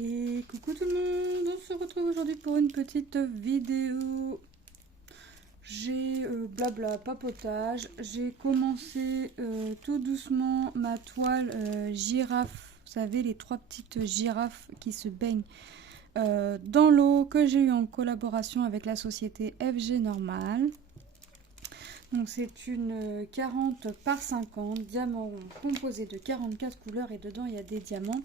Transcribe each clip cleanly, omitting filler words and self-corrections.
Et coucou tout le monde, on se retrouve aujourd'hui pour une petite vidéo. J'ai blabla papotage, j'ai commencé tout doucement ma toile girafe. Vous savez, les trois petites girafes qui se baignent dans l'eau, que j'ai eu en collaboration avec la société FG Normal. Donc c'est une 40 par 50 diamants composé de 44 couleurs et dedans il y a des diamants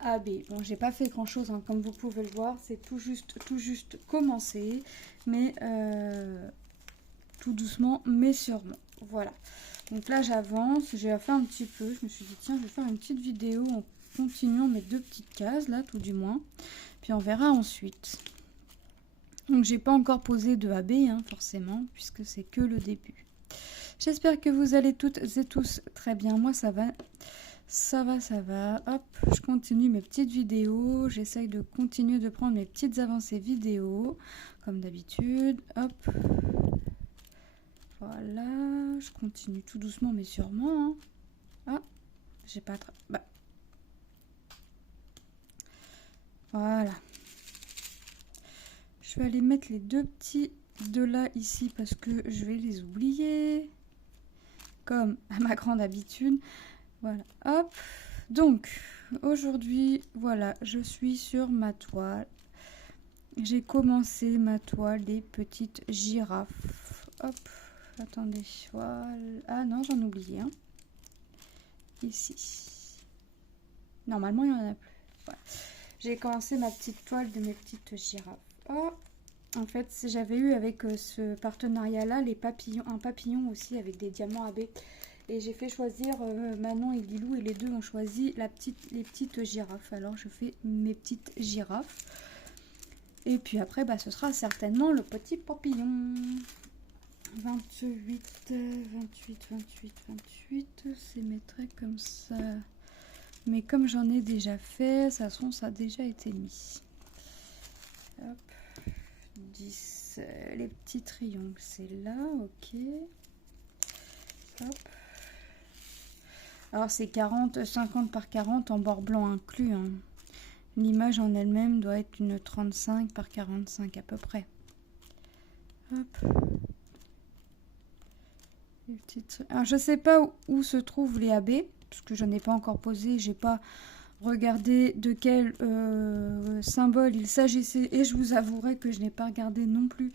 AB. Bon, j'ai pas fait grand chose, hein, comme vous pouvez le voir, c'est tout juste commencé, mais tout doucement mais sûrement. Voilà. Donc là j'avance, j'ai fait un petit peu, je me suis dit tiens je vais faire une petite vidéo en continuant mes deux petites cases là tout du moins, puis on verra ensuite. Donc j'ai pas encore posé de AB hein, forcément puisque c'est que le début. J'espère que vous allez toutes et tous très bien, moi ça va. Ça va. Hop, je continue mes petites vidéos. J'essaye de continuer de prendre mes petites avancées vidéo, comme d'habitude. Hop. Voilà. Je continue tout doucement, mais sûrement. Hein. Ah, j'ai pas... Bah. Voilà. Je vais aller mettre les deux petits de là, ici, parce que je vais les oublier. Comme à ma grande habitude. Voilà, hop. Donc, aujourd'hui, voilà, je suis sur ma toile. J'ai commencé ma toile des petites girafes. Hop, attendez, voilà. Ah non, j'en ai oublié un. Ici. Normalement, il n'y en a plus. Voilà. J'ai commencé ma petite toile de mes petites girafes. Oh, en fait, j'avais eu avec ce partenariat-là les papillons, un papillon aussi avec des diamants AB. Et j'ai fait choisir Manon et Lilou et les deux ont choisi les petites girafes. Alors je fais mes petites girafes. Et puis après, bah, ce sera certainement le petit papillon. 28, c'est mes traits comme ça. Mais comme j'en ai déjà fait, ça a déjà été mis. Hop. 10, les petits triangles, c'est là, ok. Hop. Alors c'est 50 par 40 en bord blanc inclus. Hein. L'image en elle-même doit être une 35 par 45 à peu près. Hop. Les petites... Alors je sais pas où se trouvent les AB, parce que je n'en ai pas encore posé, j'ai pas regardé de quel symbole il s'agissait, et je vous avouerai que je n'ai pas regardé non plus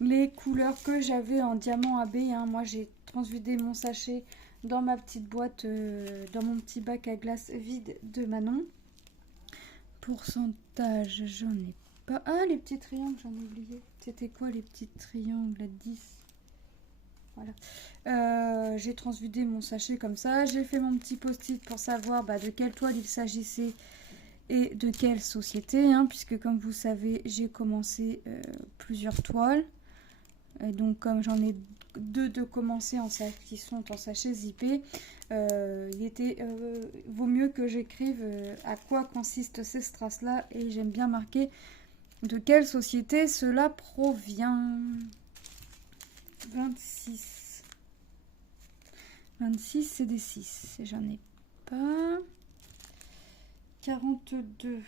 les couleurs que j'avais en diamant AB. Hein. Moi j'ai transvidé mon sachet dans ma petite boîte, dans mon petit bac à glace vide de Manon. Pourcentage, j'en ai pas. Ah, les petits triangles, j'en ai oublié. C'était quoi les petits triangles à 10? Voilà. J'ai transvidé mon sachet comme ça. J'ai fait mon petit post-it pour savoir de quelle toile il s'agissait et de quelle société. Hein, puisque comme vous savez, j'ai commencé plusieurs toiles. Et donc comme j'en ai deux de commencer qui sont en sachet zippé, vaut mieux que j'écrive à quoi consistent ces strass là, et j'aime bien marquer de quelle société cela provient. 26 c'est des 6 et j'en ai pas. 42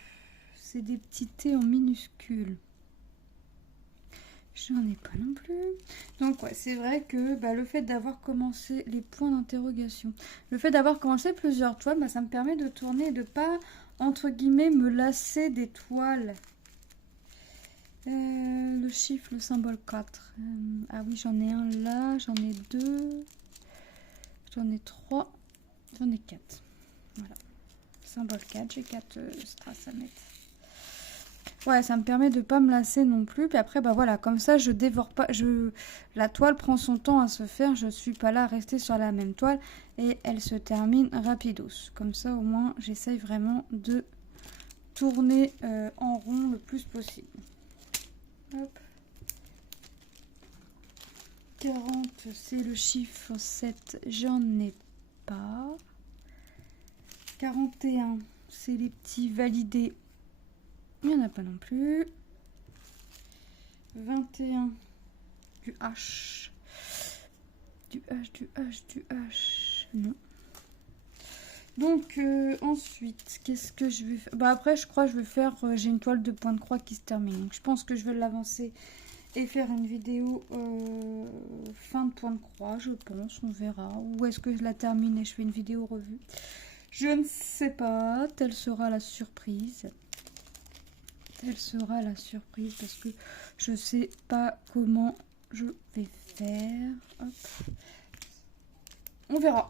c'est des petits T en minuscules. J'en ai pas non plus. Donc ouais, c'est vrai que le fait d'avoir commencé les points d'interrogation, le fait d'avoir commencé plusieurs toiles, ça me permet de tourner et de pas, entre guillemets, me lasser des toiles. Le chiffre, le symbole 4. Ah oui, j'en ai un là, j'en ai deux, j'en ai 3, j'en ai 4. Voilà. Symbole 4, j'ai 4 strass à mettre. Ouais, ça me permet de pas me lasser non plus. Puis après, voilà, comme ça, je dévore pas. La toile prend son temps à se faire. Je suis pas là à rester sur la même toile. Et elle se termine rapidos. Comme ça, au moins, j'essaye vraiment de tourner en rond le plus possible. Hop. 40, c'est le chiffre 7. J'en ai pas. 41, c'est les petits validés. Il n'y en a pas non plus. 21. Du H. Du H. Non. Donc ensuite, qu'est-ce que je vais faire? Bah après, je crois que je vais faire... j'ai une toile de point de croix qui se termine. Donc je pense que je vais l'avancer et faire une vidéo fin de point de croix, je pense. On verra. Ou est-ce que je la termine et je fais une vidéo revue? Je ne sais pas. Telle sera la surprise. Telle sera la surprise parce que je sais pas comment je vais faire. Hop. On verra.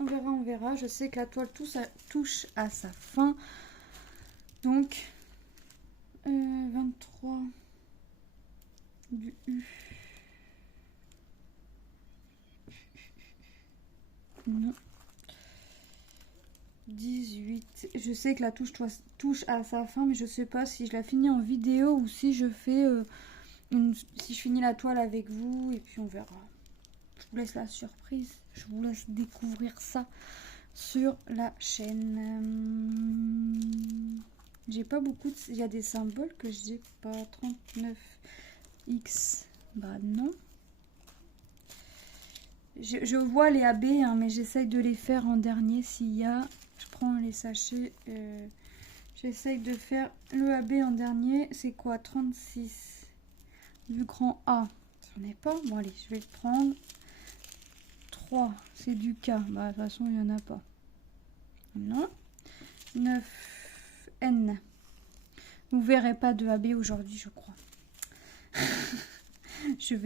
On verra, on verra. Je sais que la toile touche à sa fin. Donc, 23 du U. Non. 18. Je sais que la touche à sa fin, mais je sais pas si je la finis en vidéo ou si je fais si je finis la toile avec vous et puis on verra. Je vous laisse la surprise. Je vous laisse découvrir ça sur la chaîne. J'ai pas beaucoup de... Il y a des symboles que j'ai pas. 39X. Bah non. Je vois les AB, hein, mais j'essaye de les faire en dernier s'il y a. Je prends les sachets. J'essaye de faire le AB en dernier. C'est quoi? 36. Du grand A. J'en ai pas. Bon allez, je vais le prendre. 3. C'est du K. Bah de toute façon, il n'y en a pas. Non. 9. N. Vous verrez pas de AB aujourd'hui, je crois. je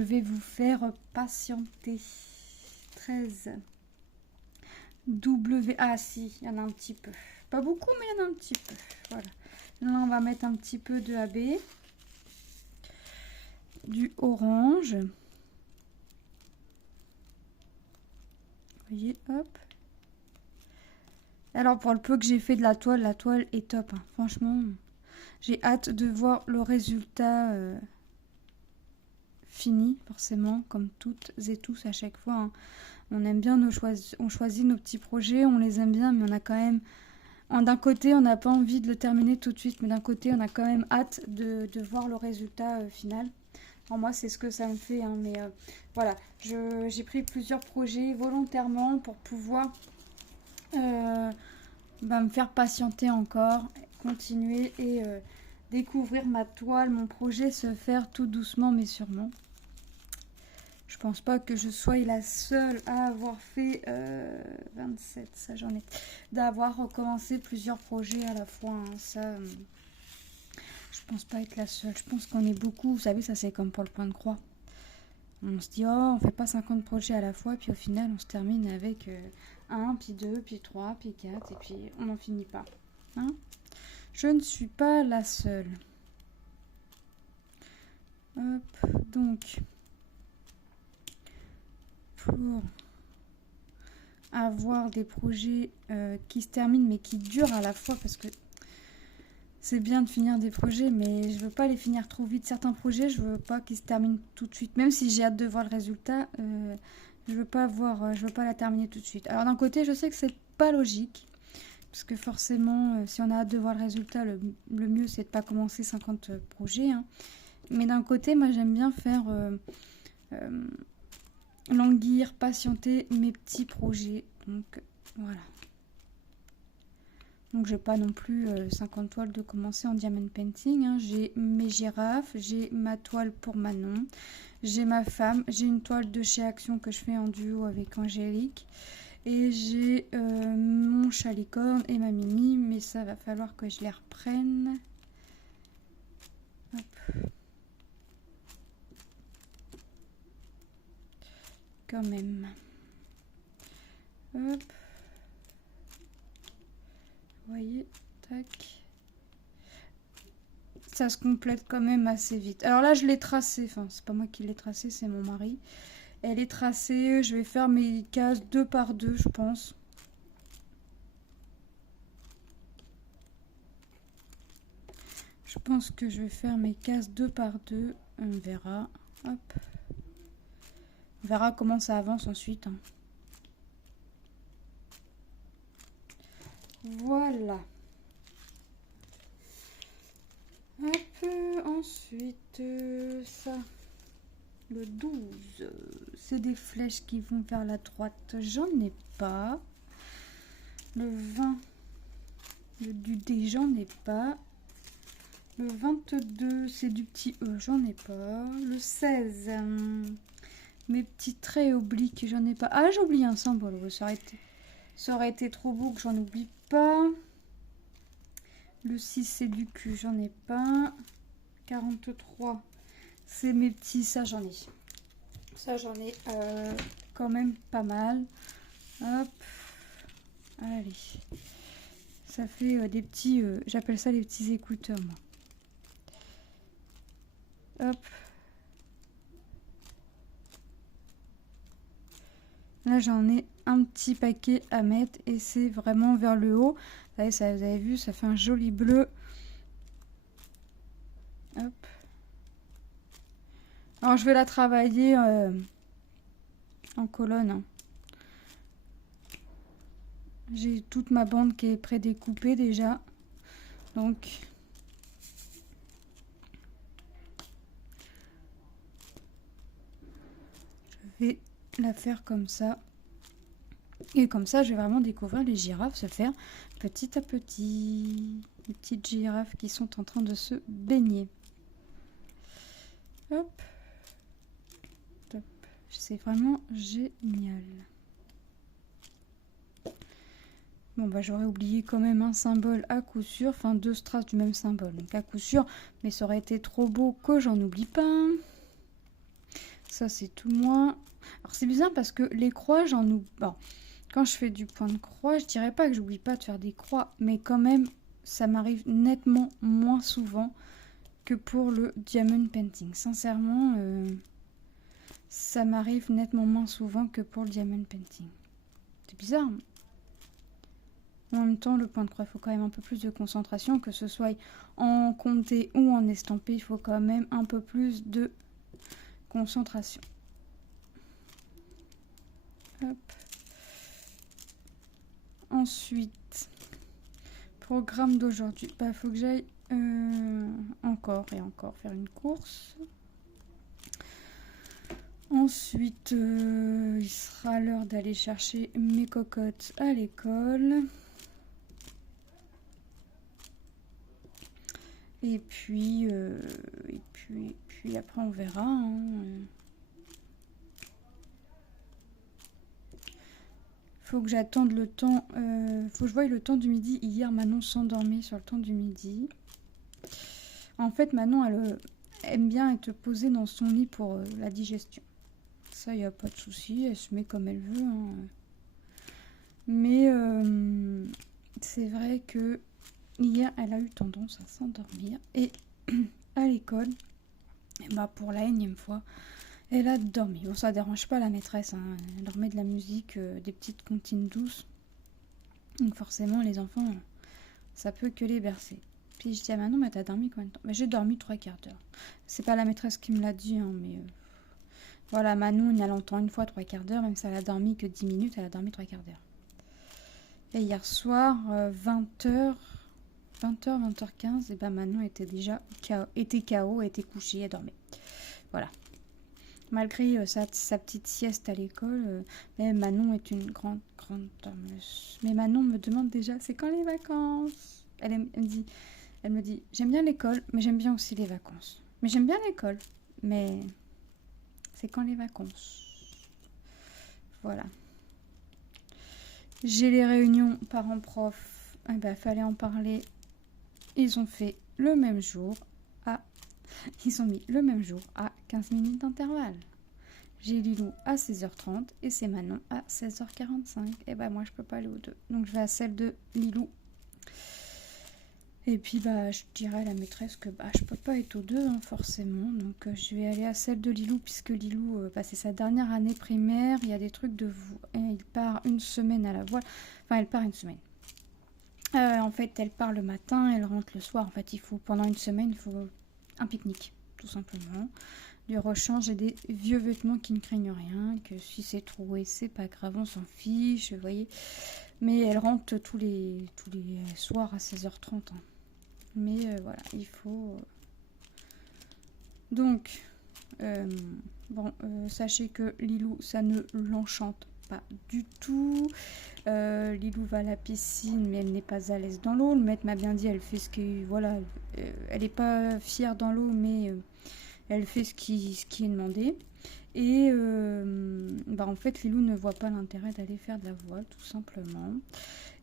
vais vous faire patienter. 13. W. Ah si, il y en a un petit peu. Pas beaucoup, mais il y en a un petit peu. Voilà. Là, on va mettre un petit peu de AB. Du orange. Vous voyez, hop. Alors, pour le peu que j'ai fait de la toile est top. Hein. Franchement, j'ai hâte de voir le résultat fini, forcément, comme toutes et tous à chaque fois. Hein. On aime bien on choisit nos petits projets, on les aime bien, mais on a quand même... D'un côté, on n'a pas envie de le terminer tout de suite, mais d'un côté, on a quand même hâte de voir le résultat final. Alors moi, c'est ce que ça me fait, hein, mais voilà. J'ai pris plusieurs projets volontairement pour pouvoir me faire patienter encore, continuer et découvrir ma toile, mon projet se faire tout doucement mais sûrement. Je pense pas que je sois la seule à avoir fait 27, ça j'en ai, d'avoir recommencé plusieurs projets à la fois. Hein, ça, je pense pas être la seule. Je pense qu'on est beaucoup. Vous savez, ça c'est comme pour le point de croix. On se dit, oh, on fait pas 50 projets à la fois, puis au final, on se termine avec 1, puis 2, puis 3, puis 4, et puis on n'en finit pas. Hein? Je ne suis pas la seule. Hop, donc... pour avoir des projets qui se terminent mais qui durent à la fois, parce que c'est bien de finir des projets mais je veux pas les finir trop vite. Certains projets je veux pas qu'ils se terminent tout de suite, même si j'ai hâte de voir le résultat. Je veux pas la terminer tout de suite. Alors d'un côté je sais que c'est pas logique parce que forcément si on a hâte de voir le résultat, le mieux c'est de pas commencer 50 projets, hein. Mais d'un côté moi j'aime bien faire languir, patienter mes petits projets. Donc voilà. Donc j'ai pas non plus 50 toiles de commencer en diamond painting. Hein. J'ai mes girafes, j'ai ma toile pour Manon, j'ai ma femme, j'ai une toile de chez Action que je fais en duo avec Angélique. Et j'ai mon chat licorne et ma Mimi, mais ça va falloir que je les reprenne. Hop. Quand même. Hop. Vous voyez, tac. Ça se complète quand même assez vite. Alors là, je l'ai tracé. Enfin, c'est pas moi qui l'ai tracé, c'est mon mari. Elle est tracée. Je vais faire mes cases 2 par 2, je pense. Je pense que je vais faire mes cases 2 par 2. On verra. Hop. On verra comment ça avance ensuite. Hein. Voilà. Hop, ensuite, ça. Le 12. C'est des flèches qui vont vers la droite. J'en ai pas. Le 20 du D, j'en ai pas. Le 22, c'est du petit E, j'en ai pas. Le 16, mes petits traits obliques, j'en ai pas. Ah, j'ai oublié un symbole, ouais, ça aurait été trop beau que j'en oublie pas. Le 6, c'est du Q, j'en ai pas. 43, c'est mes petits, ça j'en ai. Ça j'en ai quand même pas mal. Hop, allez. Ça fait des petits, j'appelle ça les petits écouteurs moi. Hop. Là j'en ai un petit paquet à mettre et c'est vraiment vers le haut. Vous avez vu, ça fait un joli bleu. Hop. Alors je vais la travailler en colonne. Hein. J'ai toute ma bande qui est prédécoupée déjà. Donc je vais la faire comme ça. Et comme ça, je vais vraiment découvrir les girafes se faire petit à petit. Les petites girafes qui sont en train de se baigner. Hop. Top. C'est vraiment génial. Bon, bah j'aurais oublié quand même un symbole à coup sûr. Enfin, 2 strass du même symbole. Donc à coup sûr. Mais ça aurait été trop beau que j'en oublie pas. Ça, c'est tout moi. Alors c'est bizarre parce que les croix, j'en oublie. Bon. Quand je fais du point de croix, je dirais pas que j'oublie pas de faire des croix, mais quand même, ça m'arrive nettement moins souvent que pour le diamond painting. Sincèrement, ça m'arrive nettement moins souvent que pour le diamond painting. C'est bizarre. En même temps, le point de croix, il faut quand même un peu plus de concentration, que ce soit en comté ou en estampé, il faut quand même un peu plus de concentration. Hop. Ensuite, programme d'aujourd'hui. Bah, faut que j'aille encore et encore faire une course. Ensuite, il sera l'heure d'aller chercher mes cocottes à l'école. Et puis après on verra. Hein. Faut que j'attende le temps. Faut que je voie le temps du midi. Hier, Manon s'endormait sur le temps du midi. En fait, Manon, elle aime bien être posée dans son lit pour la digestion. Ça, il n'y a pas de souci. Elle se met comme elle veut. Hein. Mais c'est vrai que hier, elle a eu tendance à s'endormir. Et à l'école, bah, pour la énième fois, elle a dormi. Bon, ça dérange pas la maîtresse. Hein. Elle leur met de la musique, des petites comptines douces. Donc forcément, les enfants, ça peut que les bercer. Puis je dis à Manon, mais t'as dormi combien de temps? Mais j'ai dormi 3/4 d'heure. C'est pas la maîtresse qui me l'a dit, hein, mais voilà, Manon, elle entend une fois 3/4 d'heure, même si elle a dormi que 10 minutes, elle a dormi 3/4 d'heure. Et hier soir, 20h, 20h15, et ben Manon était déjà KO, était couchée, elle dormait. Voilà. Malgré sa petite sieste à l'école, mais Manon est une grande dormeuse. Mais Manon me demande déjà, c'est quand les vacances? Elle me dit, j'aime bien l'école, mais j'aime bien aussi les vacances. Mais j'aime bien l'école, mais c'est quand les vacances? Voilà. J'ai les réunions parents-prof. Eh ben, fallait en parler. Ils ont fait le même jour. Ils ont mis le même jour à 15 minutes d'intervalle. J'ai Lilou à 16h30 et c'est Manon à 16h45. Et bah moi je peux pas aller aux deux. Donc je vais à celle de Lilou. Et puis bah je dirais à la maîtresse que bah je peux pas être aux deux hein, forcément. Donc je vais aller à celle de Lilou puisque Lilou c'est sa dernière année primaire. Il y a des trucs de vous. Il part une semaine à la voile. Enfin elle part une semaine. En fait elle part le matin, elle rentre le soir. En fait il faut pendant une semaine il faut un pique-nique, tout simplement. Du rechange et des vieux vêtements qui ne craignent rien, que si c'est troué, c'est pas grave, on s'en fiche, vous voyez. Mais elle rentre tous les soirs à 16h30. Hein. Mais voilà, il faut... Donc, sachez que Lilou, ça ne l'enchante pas du tout. Lilou va à la piscine, mais elle n'est pas à l'aise dans l'eau. Le maître m'a bien dit, elle fait ce qui... Voilà, elle n'est pas fière dans l'eau, mais elle fait ce qui est demandé. Et en fait, Lilou ne voit pas l'intérêt d'aller faire de la voile, tout simplement.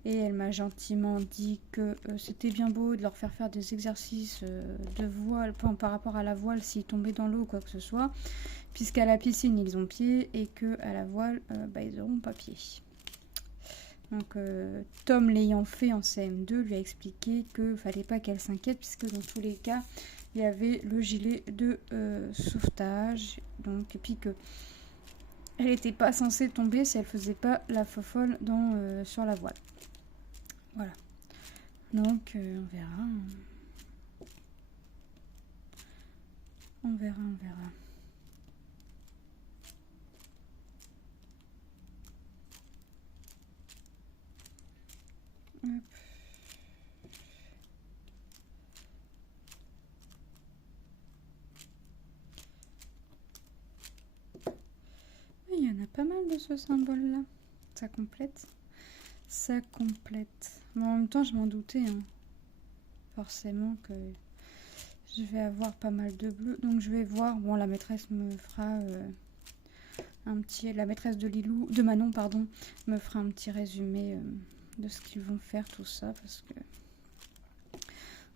Et elle m'a gentiment dit que c'était bien beau de leur faire des exercices de voile par rapport à la voile s'ils tombaient dans l'eau ou quoi que ce soit, puisqu'à la piscine ils ont pied et qu'à la voile ils n'auront pas pied. Donc Tom, l'ayant fait en CM2, lui a expliqué qu'il ne fallait pas qu'elle s'inquiète, puisque dans tous les cas il y avait le gilet de sauvetage, donc, et puis que elle n'était pas censée tomber si elle faisait pas la fofolle sur la voile. Voilà. Donc, on verra. On verra. Hop. Il y en a pas mal de ce symbole-là. Ça complète. Mais en même temps, je m'en doutais. Hein. Forcément que je vais avoir pas mal de bleu. Donc je vais voir. Bon, la maîtresse me fera la maîtresse de Lilou, de Manon, pardon, me fera un petit résumé de ce qu'ils vont faire, tout ça, parce que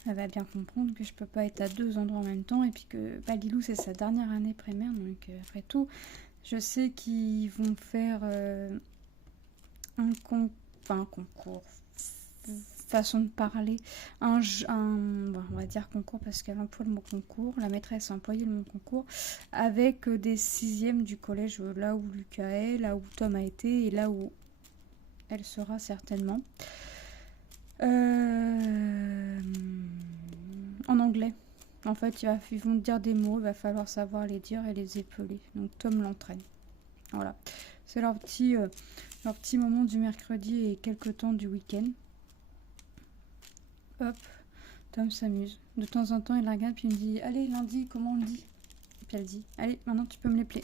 elle va bien comprendre que je peux pas être à 2 endroits en même temps, et puis que Lilou, c'est sa dernière année primaire, donc après tout, je sais qu'ils vont faire un concours, façon de parler, on va dire concours parce qu'elle emploie le mot concours, la maîtresse a employé le mot concours, avec des 6e du collège, là où Lucas est, là où Tom a été, et là où elle sera certainement. En anglais. En fait, ils vont dire des mots, il va falloir savoir les dire et les épeler. Donc Tom l'entraîne. Voilà. C'est leur petit moment du mercredi et quelques temps du week-end. Hop, Tom s'amuse. De temps en temps, il la regarde puis il me dit « Allez, lundi, comment on le dit ?» Et puis elle dit « Allez, maintenant tu peux me les plaire. »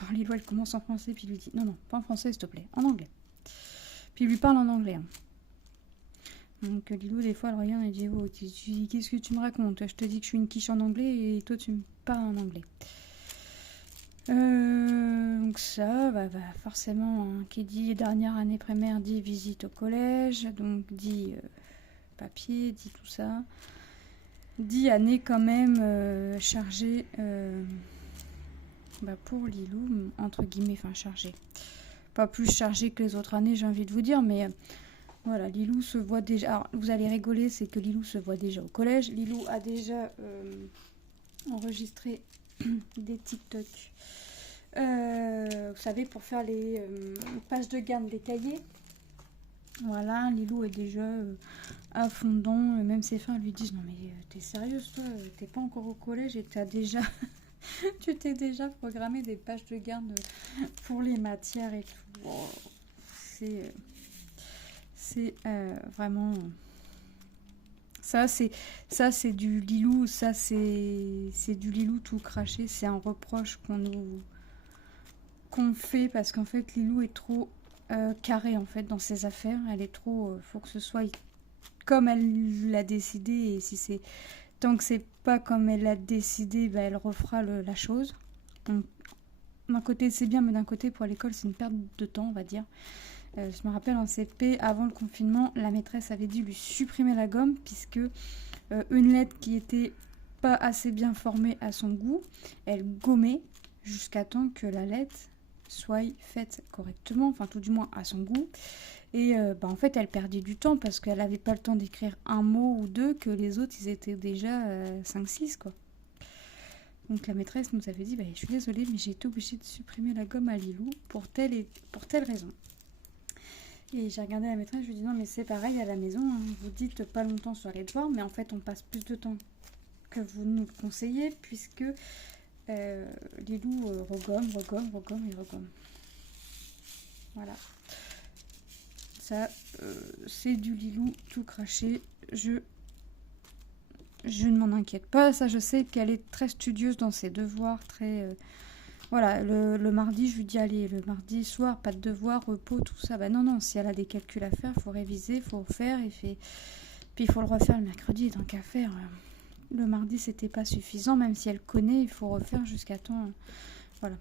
Alors Lilou, elle commence en français puis il lui dit « Non, non, pas en français, s'il te plaît, en anglais. » Puis il lui parle en anglais. Hein. Donc Lilou, des fois, elle regarde et dit « Oh, qu'est-ce que tu me racontes? Je te dis que je suis une quiche en anglais et toi, tu me parles en anglais. » Donc ça, forcément, hein, qui dit dernière année primaire dit visite au collège, donc dit papier, dit tout ça, dit année quand même chargée pour Lilou, entre guillemets, enfin chargée. Pas plus chargée que les autres années, j'ai envie de vous dire, mais voilà, Lilou se voit déjà. Alors, vous allez rigoler, c'est que Lilou se voit déjà au collège. Lilou a déjà enregistré des TikTok. Vous savez, pour faire les pages de garde des cahiers. Voilà, Lilou est déjà à fond dedans. Même ses frères lui disent « Non mais t'es sérieuse toi, t'es pas encore au collège et t'as déjà... tu t'es déjà programmé des pages de garde pour les matières et tout. Oh, c'est vraiment... Ça c'est du Lilou, c'est du Lilou tout craché. C'est un reproche qu'on fait parce qu'en fait Lilou est trop carrée en fait dans ses affaires. Elle est trop... faut que ce soit comme elle l'a décidé, et si c'est... Tant que c'est pas comme elle l'a décidé, elle refera la chose. Donc, d'un côté c'est bien, mais d'un côté pour l'école c'est une perte de temps, on va dire. Je me rappelle en CP, avant le confinement, la maîtresse avait dû lui supprimer la gomme, puisque une lettre qui était pas assez bien formée à son goût, elle gommait jusqu'à temps que la lettre soit faite correctement, enfin tout du moins à son goût. Et en fait, elle perdait du temps parce qu'elle n'avait pas le temps d'écrire un mot ou deux, que les autres, ils étaient déjà 5-6, quoi. Donc la maîtresse nous avait dit, je suis désolée, mais j'ai été obligée de supprimer la gomme à Lilou pour telle raison. Et j'ai regardé la maîtresse, je lui ai dit, non mais c'est pareil à la maison, hein. Vous dites pas longtemps sur les devoirs, mais en fait on passe plus de temps que vous nous le conseillez, puisque Lilou regomme. Voilà. Ça, c'est du Lilou tout craché. Je ne m'en inquiète pas. Ça, je sais qu'elle est très studieuse dans ses devoirs, très Voilà, le mardi, je lui dis, allez, le mardi soir, pas de devoir, repos, tout ça. Bah non, non, si elle a des calculs à faire, il faut réviser, il faut refaire, puis il faut le refaire le mercredi, tant qu'à faire. Le mardi, c'était pas suffisant, même si elle connaît, il faut refaire jusqu'à temps. Voilà.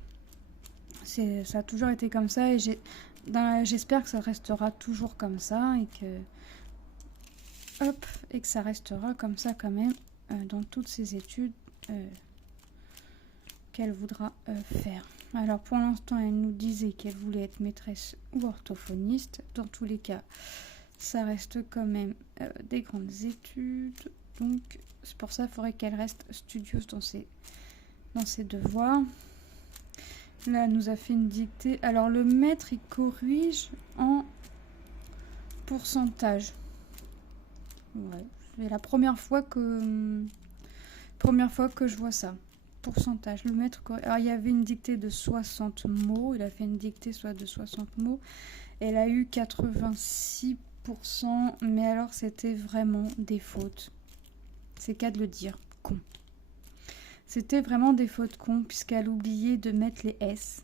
Ça a toujours été comme ça, et j'espère que ça restera toujours comme ça, et que ça restera comme ça quand même dans toutes ses études qu'elle voudra faire. Alors pour l'instant, elle nous disait qu'elle voulait être maîtresse ou orthophoniste. Dans tous les cas, ça reste quand même des grandes études. Donc c'est pour ça qu'il faudrait qu'elle reste studieuse dans ses devoirs. Là, elle nous a fait une dictée. Alors le maître, il corrige en pourcentage. Ouais, c'est la première fois que je vois ça. Pourcentage. Le maître, alors il y avait une dictée de 60 mots. Il a fait une dictée soit de 60 mots. Elle a eu 86%. Mais alors, c'était vraiment des fautes. C'est qu'à de le dire. Con. C'était vraiment des fautes con, puisqu'elle oubliait de mettre les S.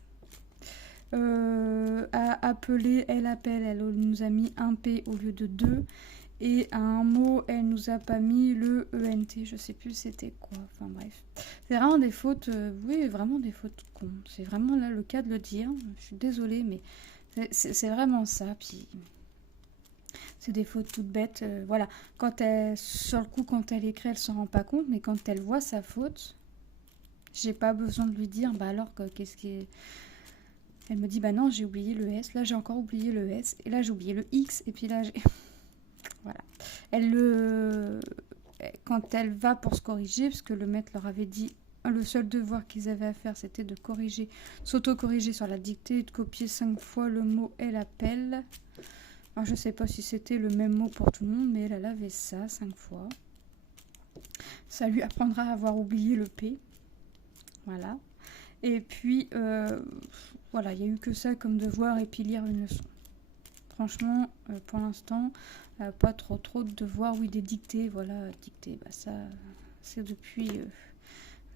À appeler, elle appelle. Elle nous a mis un P au lieu de 2. Et à un mot, elle nous a pas mis le ENT, je sais plus c'était quoi. Enfin bref. C'est vraiment des fautes, oui, vraiment des fautes cons. C'est vraiment là le cas de le dire. Je suis désolée, mais c'est vraiment ça. Puis c'est des fautes toutes bêtes. Voilà. Sur le coup, quand elle écrit, elle s'en rend pas compte, mais quand elle voit sa faute, j'ai pas besoin de lui dire, bah alors qu'est-ce qui est. Elle me dit, bah non, j'ai oublié le S. Là, j'ai encore oublié le S. Et là, j'ai oublié le X. Et puis là, j'ai. Voilà. Quand elle va pour se corriger, parce que le maître leur avait dit, le seul devoir qu'ils avaient à faire, c'était de corriger, s'auto-corriger sur la dictée et de copier 5 fois le mot « elle appelle ». Alors, je ne sais pas si c'était le même mot pour tout le monde, mais elle avait ça 5 fois. Ça lui apprendra à avoir oublié le P. Voilà. Et puis, voilà, il n'y a eu que ça comme devoir et puis lire une leçon. Franchement, pour l'instant, pas trop de devoirs. Oui, des dictées, voilà, dictées, bah ça, c'est depuis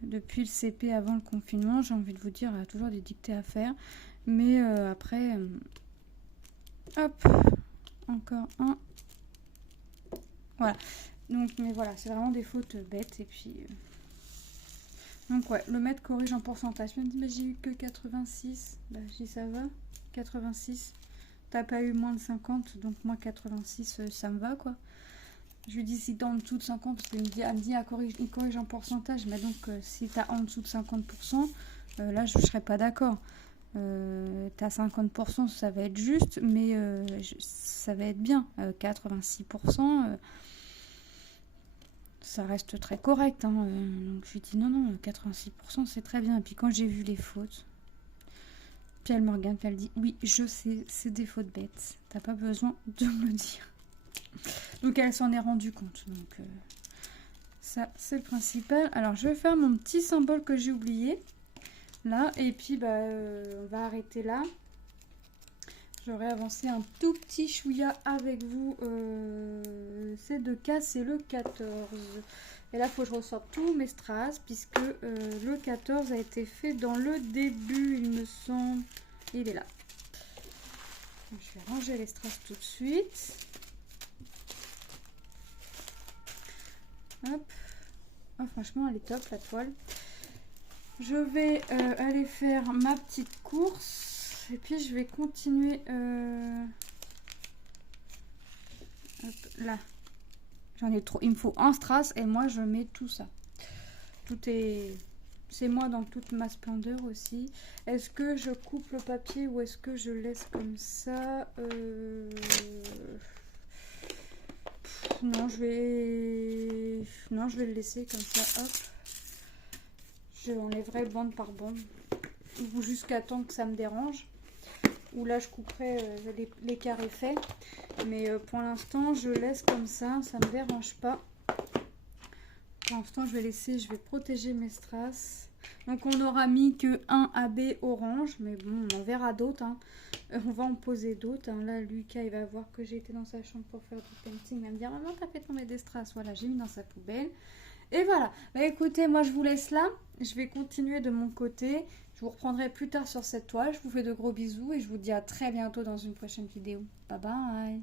le CP avant le confinement, j'ai envie de vous dire, elle a toujours des dictées à faire. Mais après, hop, encore un. Voilà. Donc, mais voilà, c'est vraiment des fautes bêtes. Et puis, donc ouais, le maître corrige en pourcentage. Je me dis, mais j'ai eu que 86. Bah, je dis, ça va, 86. T'as pas eu moins de 50, donc moi 86, ça me va quoi. Je lui dis si t'es en dessous de 50, parce qu'elle me dit, il corrige en pourcentage, mais donc si t'as en dessous de 50%, là je serais pas d'accord. T'as 50%, ça va être juste, mais ça va être bien. 86%, ça reste très correct. Hein. Donc je lui dis non, 86% c'est très bien. Et puis quand j'ai vu les fautes, puis elle me regarde, puis elle dit oui, je sais, c'est des fautes bêtes. T'as pas besoin de me le dire. Donc elle s'en est rendue compte. Donc ça, c'est le principal. Alors je vais faire mon petit symbole que j'ai oublié. Là, et puis bah, on va arrêter là. J'aurais avancé un tout petit chouïa avec vous. Ces deux cas, c'est le 14. Et là, il faut que je ressorte tous mes strass, puisque le 14 a été fait dans le début, il me semble. Il est là. Donc, je vais ranger les strass tout de suite. Hop. Oh, franchement, elle est top, la toile. Je vais aller faire ma petite course. Et puis, je vais continuer... Hop, là. J'en ai trop. Il me faut un strass et moi je mets tout ça. Tout est... C'est moi dans toute ma splendeur aussi. Est-ce que je coupe le papier ou est-ce que je laisse comme ça Non, je vais le laisser comme ça. Hop. Je enlèverai bande par bande. Ou jusqu'à temps que ça me dérange. Ou là je couperai les carrés faits. Mais pour l'instant je laisse comme ça me dérange pas. Pour l'instant je vais protéger mes strass. Donc on n'aura mis que un AB orange, mais bon on en verra d'autres. Hein. On va en poser d'autres. Hein. Là Lucas il va voir que j'ai été dans sa chambre pour faire du painting. Il va me dire maman t'as fait tomber des strass. Voilà, j'ai mis dans sa poubelle. Et voilà, bah écoutez, moi je vous laisse là. Je vais continuer de mon côté. Je vous reprendrai plus tard sur cette toile. Je vous fais de gros bisous et je vous dis à très bientôt dans une prochaine vidéo. Bye bye.